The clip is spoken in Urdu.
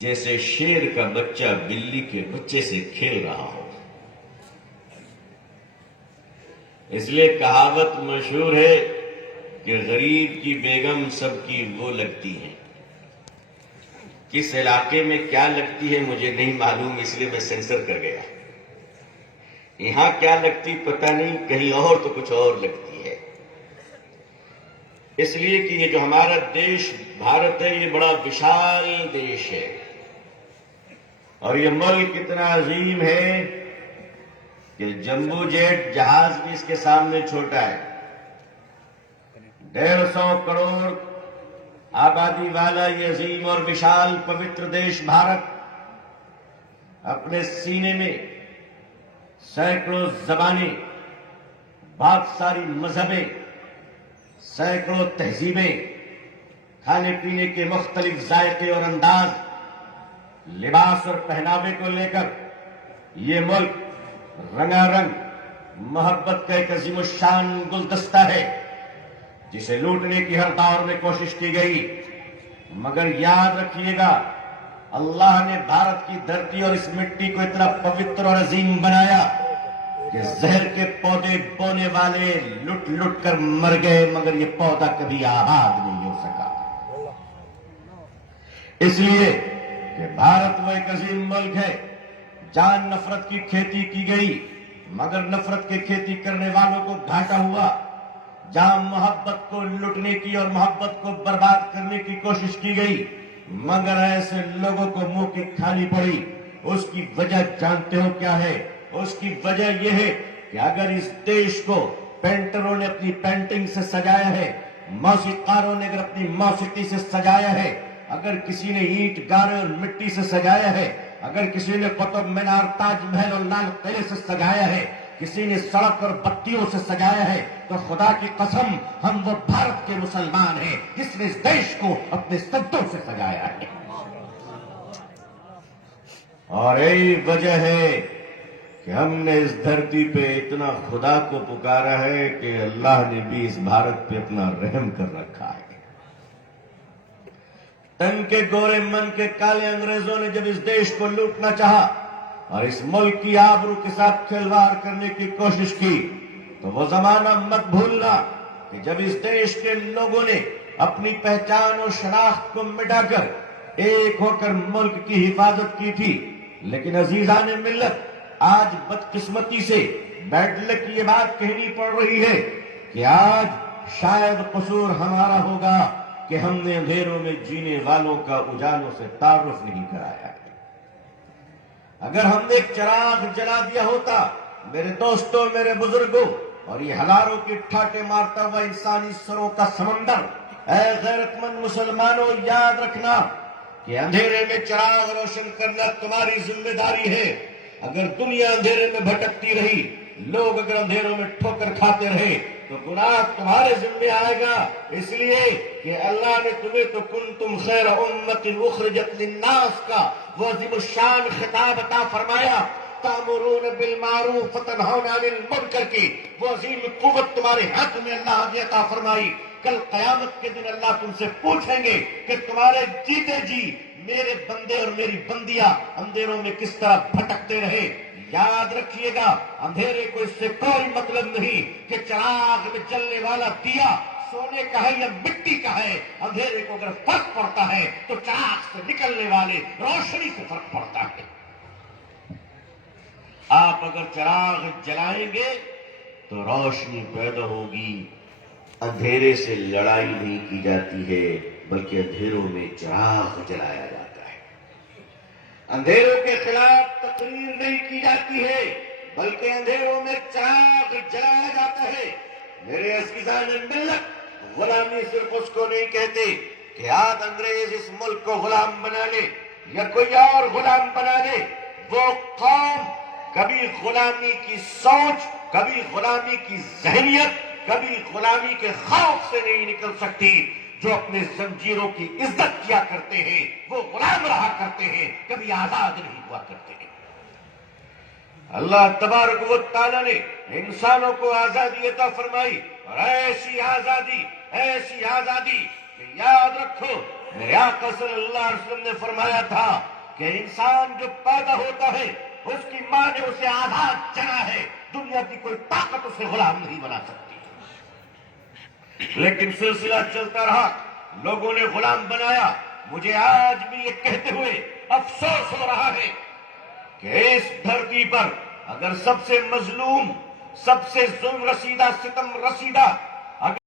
جیسے شیر کا بچہ بلی کے بچے سے کھیل رہا ہو۔ اس لیے کہاوت مشہور ہے کہ غریب کی بیگم سب کی وہ لگتی ہے۔ کس علاقے میں کیا لگتی ہے مجھے نہیں معلوم، اس لیے میں سینسر کر گیا۔ یہاں کیا لگتی پتہ نہیں، کہیں اور تو کچھ اور لگتی ہے۔ اس لیے کہ یہ جو ہمارا دیش بھارت ہے، یہ بڑا وشال دیش ہے، اور یہ ملک اتنا عظیم ہے کہ جمبو جیٹ جہاز بھی اس کے سامنے چھوٹا ہے۔ 150 کروڑ آبادی والا یہ عظیم اور وشال پوتر دیش بھارت اپنے سینے میں سینکڑوں زبانیں، بہت ساری مذہبیں، سینکڑوں تہذیبیں، کھانے پینے کے مختلف ذائقے اور انداز، لباس اور پہناوے کو لے کر یہ ملک رنگا رنگ محبت کا ایک عظیم الشان گلدستہ ہے، جسے لوٹنے کی ہر دور میں کوشش کی گئی۔ مگر یاد رکھیے گا، اللہ نے بھارت کی دھرتی اور اس مٹی کو اتنا پوتر اور عظیم بنایا کہ زہر کے پودے بونے والے لٹ لٹ کر مر گئے، مگر یہ پودا کبھی آباد نہیں ہو سکا۔ اس لیے کہ بھارت وہ ایک عظیم ملک ہے جہاں نفرت کی کھیتی کی گئی، مگر نفرت کی کھیتی کرنے والوں کو گھاٹا ہوا۔ جہاں محبت کو لٹنے کی اور محبت کو برباد کرنے کی کوشش کی گئی، مگر ایسے لوگوں کو منہ کی کھانی پڑی۔ اس کی وجہ جانتے ہو کیا ہے؟ اس کی وجہ یہ ہے کہ اگر اس دیش کو پینٹروں نے اپنی پینٹنگ سے سجایا ہے، موسیقاروں نے اگر اپنی موسیقی سے سجایا ہے، اگر کسی نے اینٹ گارے اور مٹی سے سجایا ہے، اگر کسی نے قطب مینار، تاج محل اور لال قلعے سے سجایا ہے، کسی نے سڑک اور بتیوں سے سجایا ہے، تو خدا کی قسم ہم وہ بھارت کے مسلمان ہیں جس نے اس دیش کو اپنے سجدوں سے سجایا ہے۔ اور یہی وجہ ہے کہ ہم نے اس دھرتی پہ اتنا خدا کو پکارا ہے کہ اللہ نے بھی اس بھارت پہ اپنا رحم کر رکھا ہے۔ تن کے گورے من کے کالے انگریزوں نے جب اس دیش کو لوٹنا چاہا اور اس ملک کی آبرو کے ساتھ کھلواڑ کرنے کی کوشش کی، تو وہ زمانہ مت بھولنا کہ جب اس دیش کے لوگوں نے اپنی پہچان اور شناخت کو مٹا کر ایک ہو کر ملک کی حفاظت کی تھی، لیکن عزیزان ملت، آج بدقسمتی سے بیڈ لک کی یہ بات کہنی پڑ رہی ہے کہ آج شاید قصور ہمارا ہوگا کہ ہم نے اندھیروں میں جینے والوں کا اجالوں سے تعارف نہیں کرایا۔ اگر ہم نے ایک چراغ جلا دیا ہوتا، میرے دوستوں، میرے بزرگوں، اور یہ ہزاروں کی ٹھاٹے مارتا ہوا انسانی سروں کا سمندر، اے غیرت مند مسلمانوں، یاد رکھنا کہ اندھیرے میں چراغ روشن کرنا تمہاری ذمہ داری ہے۔ اگر دنیا اندھیرے میں بھٹکتی رہی، لوگ اگر اندھیروں میں ٹھوکر کھاتے رہے، تو گناہ تمہارے ذمہ آئے گا، اس لیے کہ اللہ نے تمہیں تو کنتم خیر امت اخرجت للناس کا وہ عظیم الشان خطاب عطا فرمایا، تأمرون بالمعروف وتنہون عن المنکر کی وہ عظیم قوت تمہارے حق میں اللہ نے عطا فرمائی۔ کل قیامت کے دن اللہ تم سے پوچھیں گے کہ تمہارے جیتے جی میرے بندے اور میری بندیاں اندھیروں میں کس طرح بھٹکتے رہے۔ یاد رکھیے گا، اندھیرے کو اس سے کوئی مطلب نہیں کہ چراغ میں جلنے والا دیا سونے کا ہے یا مٹی کا ہے۔ اندھیرے کو اگر فرق پڑتا ہے تو چراغ سے نکلنے والے روشنی سے فرق پڑتا ہے۔ آپ اگر چراغ جلائیں گے تو روشنی پیدا ہوگی۔ اندھیرے سے لڑائی نہیں کی جاتی ہے، بلکہ اندھیروں میں چراغ جلایا جاتا ہے۔ اندھیروں کے خلاف تقریر نہیں کی جاتی ہے، بلکہ اندھیروں میں چراغ جلایا جاتا ہے۔ میرے عزیزان ملت، غلامی صرف اس کو نہیں کہتے کہ آج انگریز اس ملک کو غلام بنا لے یا کوئی اور غلام بنا لے۔ وہ قوم کبھی غلامی کی سوچ، کبھی غلامی کی ذہنیت، کبھی غلامی کے خوف سے نہیں نکل سکتی۔ جو اپنے زنجیروں کی عزت کیا کرتے ہیں وہ غلام رہا کرتے ہیں، کبھی آزاد نہیں ہوا کرتے ہیں۔ اللہ تبارک و تعالیٰ نے انسانوں کو آزادی عطا فرمائی، اور ایسی آزادی کہ یاد رکھو میرے آقا صلی اللہ علیہ وسلم نے فرمایا تھا کہ انسان جو پیدا ہوتا ہے اس کی ماں نے اسے آزاد چنا ہے، دنیا کی کوئی طاقت اسے غلام نہیں بنا سکتی۔ لیکن سلسلہ چلتا رہا، لوگوں نے غلام بنایا۔ مجھے آج بھی یہ کہتے ہوئے افسوس ہو رہا ہے کہ اس دھرتی پر اگر سب سے مظلوم، سب سے ظلم رسیدہ، ستم رسیدہ